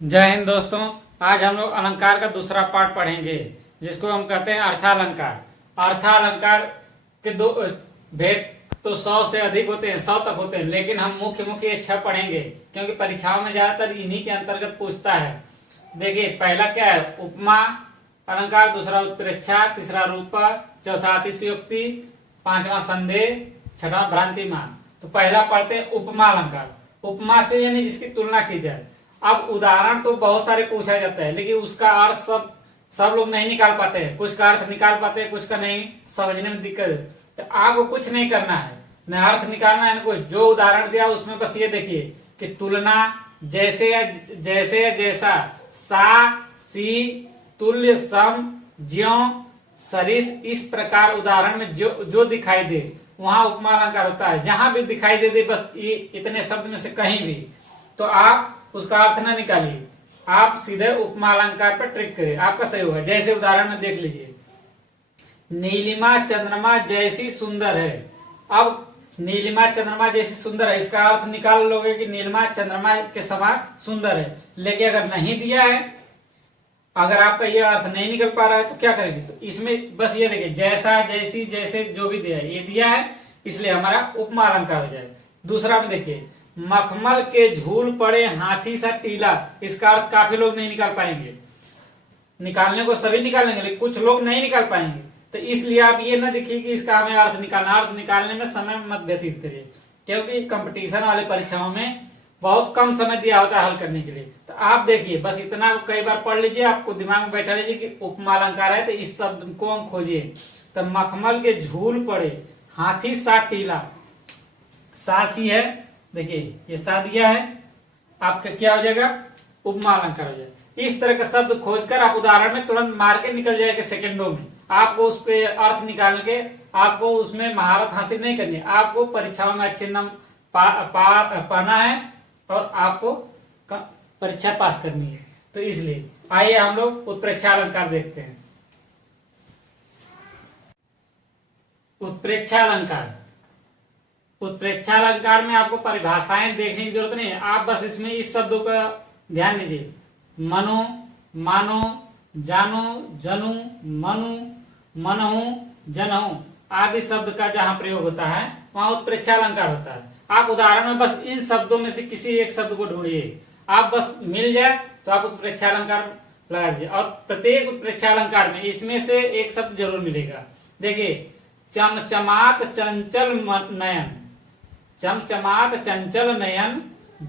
जय हिंद दोस्तों। आज हम लोग अलंकार का दूसरा पार्ट पढ़ेंगे जिसको हम कहते हैं अर्थालंकार। अर्थालंकार के दो भेद तो 100 से अधिक होते हैं, 100 तक होते हैं, लेकिन हम मुख्य मुख्य ये 6 पढ़ेंगे क्योंकि परीक्षाओं में ज्यादातर इन्हीं के अंतर्गत पूछता है। देखिए पहला क्या है, उपमा अलंकार, दूसरा उत्प्रेक्षा, तीसरा रूपा, चौथा अतिशयोक्ति, पांचवा संदेह, छठा भ्रांतिमान। तो पहला पढ़ते हैं उपमा अलंकार। उपमा से यानी जिसकी तुलना की जाए। अब उदाहरण तो बहुत सारे पूछा जाता है लेकिन उसका अर्थ सब लोग नहीं निकाल पाते हैं। कुछ का अर्थ निकाल पाते हैं, कुछ का नहीं, समझने में दिक्कत है। तो आपको कुछ नहीं करना है, न अर्थ निकालना है न कुछ। जो उदाहरण दिया उसमें बस ये देखिए कि तुलना, जैसे या जैसा, सा, सी, तुल्य, सम, ज्यों, सरिस, इस प्रकार उदाहरण में जो दिखाई दे वहां उपमा अलंकार होता है। जहां भी दिखाई दे बस ये इतने शब्द में से कहीं भी, तो आप उसका अर्थ ना निकालिए, आप सीधे उपमा अलंकार पर ट्रिक करिए, आपका सही होगा। जैसे उदाहरण में देख लीजिए, नीलिमा चंद्रमा जैसी सुंदर है। अब नीलिमा चंद्रमा जैसी सुंदर है, इसका अर्थ निकाल लोगे कि नीलिमा चंद्रमा के समान सुंदर है। लेकिन अगर नहीं दिया है, अगर आपका यह अर्थ नहीं निकल पा रहा है तो क्या करेंगे, तो इसमें बस ये देखिए, जैसा, जैसी, जैसे जो भी दिया है ये दिया है, इसलिए हमारा उपमा अलंकार हो जाए। दूसरा में देखिए, मखमल के झूल पड़े हाथी सा टीला, इसका अर्थ काफी लोग नहीं निकाल पाएंगे। निकालने को सभी निकालेंगे लेकिन कुछ लोग नहीं निकाल पाएंगे, तो इसलिए आप ये ना देखिए कि इसका हमें अर्थ निकालना। अर्थ निकालने में समय मत व्यतीत करिए क्योंकि कंपटीशन वाले परीक्षाओं में बहुत कम समय दिया होता है हल करने के लिए। तो आप देखिए बस इतना कई बार पढ़ लीजिए, आपको दिमाग में बैठा लीजिए कि उपमा अलंकार है तो इस शब्द को हम खोजिए। तो मखमल के झूल पड़े हाथी सा टीला, सासी है, देखिए ये सा दिया है, आपका क्या हो जाएगा, उपमा अलंकार हो जाएगा। इस तरह का शब्द खोजकर आप उदाहरण में तुरंत मार के निकल जाएगा सेकंडों में। आपको उस पे अर्थ निकाल के आपको उसमें महारत हासिल नहीं करनी है, आपको परीक्षाओं में अच्छे नंबर पाना है और आपको परीक्षा पास करनी है। तो इसलिए आइए हम लोग उत्प्रेक्षा अलंकार देखते हैं। उत्प्रेक्षा अलंकार, उत्प्रेक्षा अलंकार में आपको परिभाषाएं देखने की जरूरत नहीं है, आप बस इसमें इस शब्दों का ध्यान दीजिए। मनो, मानो, जानो, जनु, मनु, मनहु, जनहु आदि शब्द का जहां प्रयोग होता है वहां उत्प्रेक्षा अलंकार होता है। आप उदाहरण में बस इन शब्दों में से किसी एक शब्द को ढूंढिए, आप बस मिल जाए तो आप उत्प्रेक्षा अलंकार लगा दीजिए। और प्रत्येक उत्प्रेक्षा अलंकार में इसमें से एक शब्द जरूर मिलेगा। देखिए, चमचमात चंचल नयन, चमचमात चंचल नयन,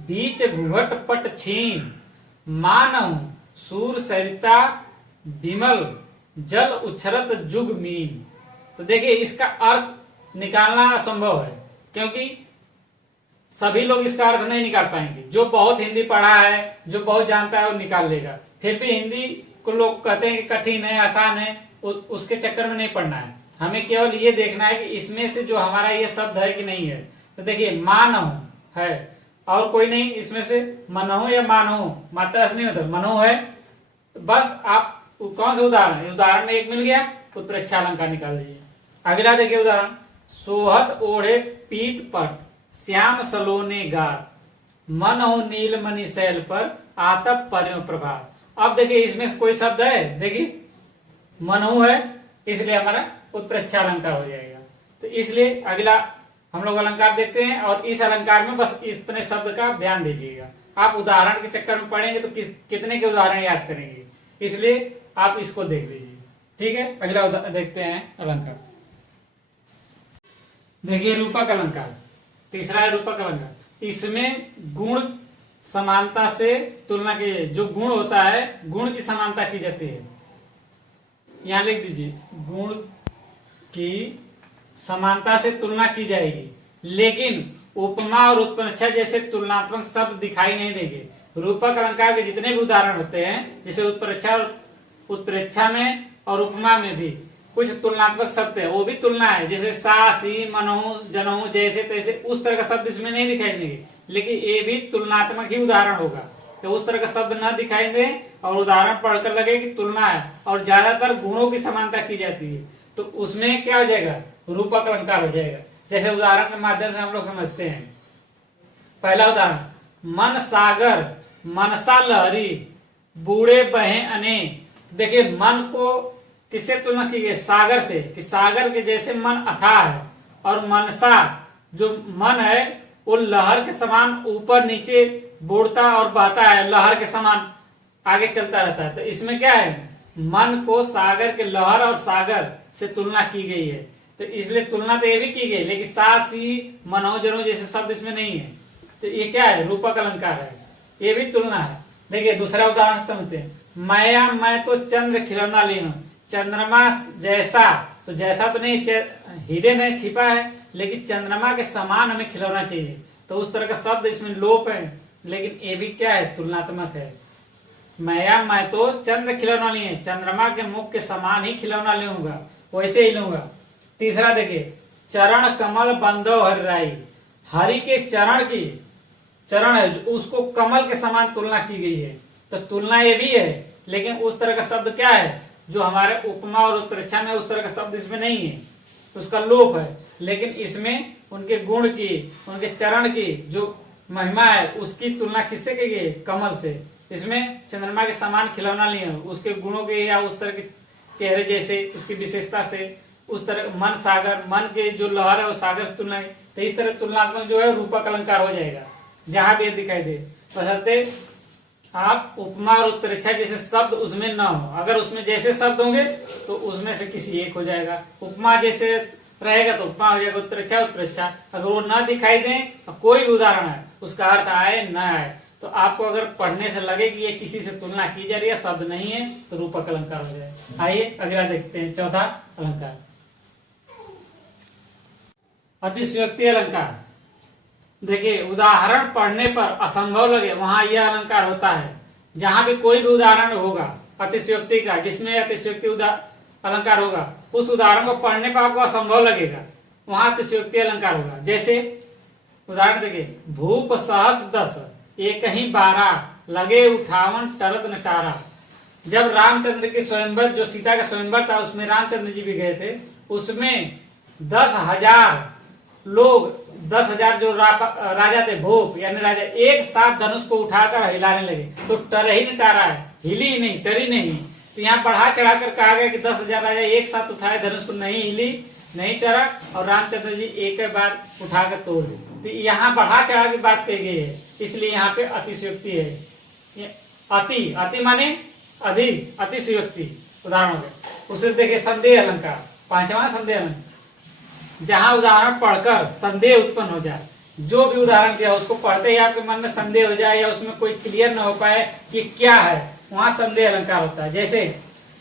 बीच घूघट पट छीन, मानव सूर सरिता विमल, जल उछरत जुग मीन। तो देखिए इसका अर्थ निकालना असंभव है क्योंकि सभी लोग इसका अर्थ नहीं निकाल पाएंगे। जो बहुत हिंदी पढ़ा है, जो बहुत जानता है वो निकाल लेगा। फिर भी हिंदी को लोग कहते हैं कि कठिन है, आसान है, उसके चक्कर में नहीं पढ़ना है। हमें केवल ये देखना है कि इसमें से जो हमारा ये शब्द है कि नहीं है। तो देखिए, मानव है और कोई नहीं, इसमें से मनहु या मानहु मात्रा से नहीं होता, मनहु है। तो बस आप कौन सा उदाहरण है, उदाहरण में एक मिल गया, उत्प्रेक्षा अलंकार निकाल लीजिए। अगला देखिए उदाहरण, सोहत ओढ़े पीत पट, श्याम सलोने गार, मन हो नील मणि शैल पर, आतप परिम प्रभात। अब देखिए इसमें से कोई शब्द है, देखिए मनहु है, इसलिए हमारा उत्प्रेक्षा अलंकार हो जाएगा। तो इसलिए अगला हम लोग अलंकार देखते हैं और इस अलंकार में बस इतने शब्द का ध्यान दीजिएगा। आप उदाहरण के चक्कर में पढ़ेंगे तो कितने के उदाहरण याद करेंगे, इसलिए आप इसको देख लीजिए। ठीक है, अगला देखते हैं अलंकार। देखिए रूपक अलंकार, तीसरा है रूपक अलंकार। इसमें गुण समानता से तुलना की, जो गुण होता है गुण की समानता की जाती है। यहां लिख दीजिए, गुण की समानता से तुलना की जाएगी, लेकिन उपमा और उत्प्रेक्षा जैसे तुलनात्मक शब्द दिखाई नहीं देंगे। रूपक अलंकार के जितने भी उदाहरण होते हैं, जैसे उत्प्रेक्षा में और उपमा में भी कुछ तुलनात्मक शब्द है, वो भी तुलना है, जैसे सा, सी, मनहु, जनहु, जैसे तैसे, उस तरह का शब्द इसमें नहीं दिखाई देंगे, लेकिन ये भी तुलनात्मक ही उदाहरण होगा। तो उस तरह का शब्द न दिखाई दे और उदाहरण पढ़कर लगे कि तुलना है और ज्यादातर गुणों की समानता की जाती है, तो उसमें क्या हो जाएगा, रूपक अलंकार हो जाएगा। जैसे उदाहरण के माध्यम से हम लोग समझते हैं। पहला उदाहरण, मन सागर मनसा लहरी, बूढ़े बहे अनेक। देखिए मन को किससे तुलना की गई? सागर से, कि सागर के जैसे मन अथाह है, और मनसा जो मन है वो लहर के समान ऊपर नीचे बुड़ता और बहता है, लहर के समान आगे चलता रहता है। तो इसमें क्या है? मन को सागर के लहर और सागर से तुलना की गई है। तो इसलिए तुलना तो ये भी की गई, लेकिन सा सी मनोजनो जैसे शब्द इसमें नहीं है। तो ये क्या है? रूपक अलंकार है, ये भी तुलना है। देखिए दूसरा उदाहरण समझते हैं। मैं तो चंद्र खिलौना ली हूं, चंद्रमा जैसा, तो जैसा तो नहीं, हिडन है, छिपा है, लेकिन चंद्रमा के समान हमें खिलौना चाहिए, तो उस तरह का शब्द इसमें लोप है, लेकिन ये भी क्या है? तुलनात्मक है। मैं तो चंद्र खिलौना लिए, चंद्रमा के मुख के समान ही खिलौना लूंगा, वैसे ही लूंगा। तीसरा देखिए, चरण कमल बंधो हरिराई, हरि के चरण की, चरण है उसको कमल के समान तुलना की गई है। तो तुलना ये भी है, लेकिन उस तरह का शब्द क्या है जो हमारे उपमा और उत्प्रेक्षा में, उस तरह का शब्द इसमें नहीं है, उसका लोप है। लेकिन इसमें उनके गुण की, उनके चरण की जो महिमा है उसकी तुलना किससे की गई? कमल से। इसमें चंद्रमा के समान खिलौना लिए, उसके गुणों के या उस तरह के चेहरे जैसे, उसकी विशेषता से, उस तरह मन सागर, मन के जो लहर है वो सागर से तुलना। तो इस तरह तुलनात्मक जो है रूपक अलंकार हो जाएगा जहां भी दिखाई दे, बशर्ते आप उपमा और उत्प्रेक्षा जैसे शब्द उसमें ना हो। अगर उसमें जैसे शब्द होंगे तो उसमें से किसी एक हो जाएगा। उपमा जैसे रहेगा तो उपमा हो जाएगा, उत्प्रेक्षा उत्प्रेक्षा। अगर वो ना दिखाई दें, कोई भी उदाहरण है, उसका अर्थ आए न आए, तो आपको अगर पढ़ने से लगे कि ये किसी से तुलना की जा रही है, शब्द नहीं है, तो रूपक अलंकार हो जाए। आइए अगला देखते हैं, चौथा अलंकार, अतिशयोक्ति अलंकार। देखिए उदाहरण पढ़ने पर असंभव लगे वहां यह अलंकार होता है। जहां भी कोई भी उदाहरण होगा अतिशयोक्ति का, जिसमें अतिशयोक्ति अलंकार होगा, उस उदाहरण को पढ़ने पर आपको असंभव लगेगा, वहां अतिशयोक्ति अलंकार होगा। जैसे उदाहरण देखिए, भूप सहस 10 एक ही 12 लगे उठावन टरत नटारा। जब रामचंद्र के स्वयंवर, जो सीता का स्वयंवर था, उसमें रामचंद्र जी भी गए थे, उसमें 10,000 लोग, 10,000 जो राजा थे, भूप यानी राजा, एक साथ धनुष को उठाकर हिलाने लगे। तो टर ही नटारा है, हिली ही नहीं, टरी नहीं। तो यहाँ बढ़ा चढ़ाकर कहा गया कि 10,000 राजा एक साथ उठाए धनुष को, नहीं हिली, नहीं टरा, और रामचंद्र जी एक बार उठाकर तोड़ दी। तो यहाँ बढ़ा चढ़ा की बात कही गई है, इसलिए यहाँ पे अतिशयोक्ति है। अति, अति माने अधिक, अतिशयोक्ति उदाहरण हो गया। उसे देखिए संदेह अलंकार, पांचवा संदेह अलंकार, जहां उदाहरण पढ़कर संदेह उत्पन्न हो जाए। जो भी उदाहरण दिया उसको पढ़ते ही आपके मन में संदेह हो जाए, या उसमें कोई क्लियर न हो पाए कि क्या है, वहां संदेह अलंकार होता है। जैसे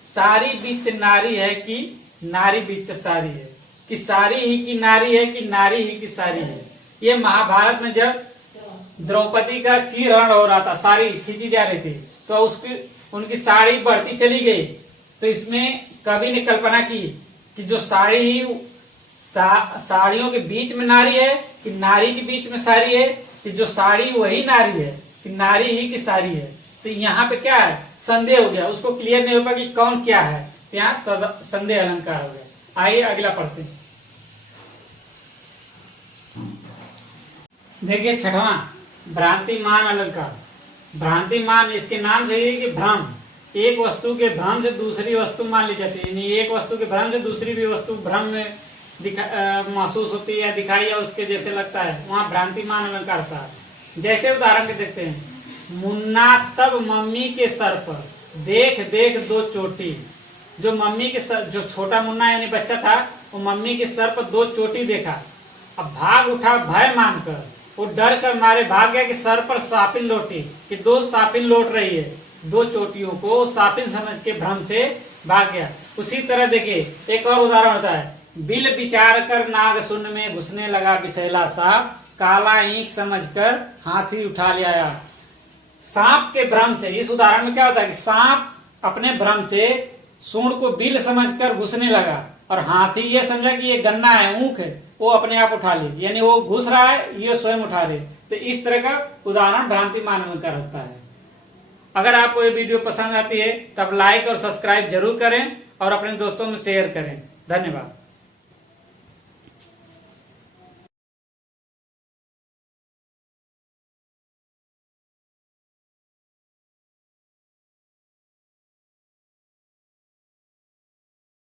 सारी बीच नारी है कि नारी बीच सारी है, कि सारी ही की नारी है कि नारी ही की सारी है। ये महाभारत में जब द्रौपदी का चीरहरण हो रहा था, साड़ी खींची जा रही थी, तो उसकी उनकी साड़ी बढ़ती चली गई। तो इसमें कवि ने कल्पना की कि जो साड़ी ही साड़ियों के बीच में नारी है कि नारी के बीच में साड़ी है, कि जो साड़ी वही नारी है कि नारी ही की साड़ी है। तो यहाँ पे क्या है? संदेह हो गया, उसको क्लियर नहीं हो पाया कि कौन क्या है, तो यहाँ संदेह अलंकार हो गया। आइए अगला पढ़ते हैं। देखिए छठवां, भ्रांतिमान अलंकार। भ्रांतिमान इसके नाम से ही कि भ्रम, एक वस्तु के भ्रम से दूसरी वस्तु मान ली जाती है, यानी एक वस्तु के भ्रम से दूसरी भी वस्तु भ्रम में महसूस होती है, दिखाई या उसके जैसे लगता है, वहां भ्रांतिमान अलंकार होता है। जैसे उदाहरण के देखते हैं, मुन्ना तब मम्मी के सर पर देख देख दो चोटी। जो मम्मी के सर, जो छोटा मुन्ना यानी बच्चा था, वो मम्मी के सर पर 2 चोटी देखा। अब भाग उठा भय मानकर, वो डर कर मारे भाग गया कि सर पर सापिन लौटी, कि 2 सापिन लौट रही है, 2 चोटियों को सापिन समझ के भ्रम से भाग गया। उसी तरह देखिए एक और उदाहरण होता है, बिल विचार कर नाग शून्य में घुसने लगा विषैला सांप, काला ईंट समझकर हाथी उठा ले आया। सांप के भ्रम से, इस उदाहरण में क्या होता है कि सांप अपने भ्रम से सूंड को बिल समझकर घुसने लगा, और हाथी ये समझा कि ये गन्ना है, ऊख है, वो अपने आप उठा ले, यानी वो घुस रहा है, ये स्वयं उठा ले। तो इस तरह का उदाहरण भ्रांतिमान अलंकार होता है। अगर आपको ये वीडियो पसंद आती है तब लाइक और सब्सक्राइब जरूर करें और अपने दोस्तों में शेयर करें। धन्यवाद।